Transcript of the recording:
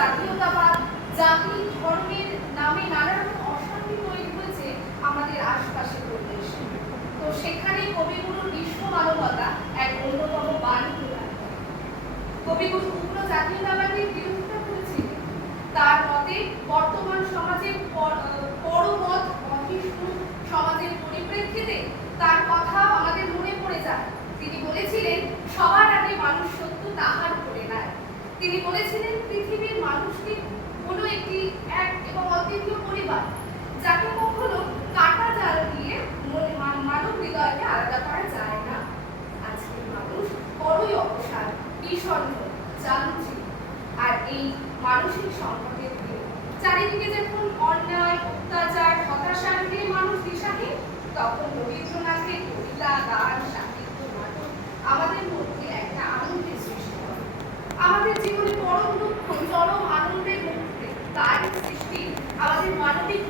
জাতীয়তাবাদ, জাতি, ধর্মের নামে নানা রকম অশান্তি তৈরি হয়েছে আমাদের আশপাশের পরিবেশে। তো সেখানে কবিগুরুর বিশ্ব মানবতা এক অন্যতম বাণী প্রদান করে। কবিগুরু উগ্র জাতীয়তাবাদের বিরোধিতা করেছিলেন। তার মতে বর্তমান সমাজের পরমত অহিষ্ণু সমাজের পরিপ্রেক্ষিতে তার কথা আমাদের মনে পড়ে যায়। তিনি বলেছিলেন, সবার আগে মানুষ সত্য তাহার করে নেয়। তিনি বলেছিলেন, পৃথিবীর মানুষকে কোনো একটি এক এবং অদ্বিতীয় পরিবার, যাকে কখনো কাটা জাল দিয়ে মানব হৃদয়কে আলাদা করা যায় না। আজকের মানুষ বড়ই অপসার, বিষণ্ণ, যান্ত্রিক, আর এই মানসিক সংকটের দিনে চারিদিকে যখন অন্যায়, অত্যাচার, হতাশার দিয়ে মানুষ দিশাহীন, তখন রবীন্দ্রনাথের কবিতা, গান, সাহিত্য, নাটক আমাদের মধ্যে একটা আনন্দের সৃষ্টি করে। আমাদের জীবনে পরম দুঃখ, চরম আনন্দের মুহূর্তে তার সৃষ্টি আমাদের মানবিক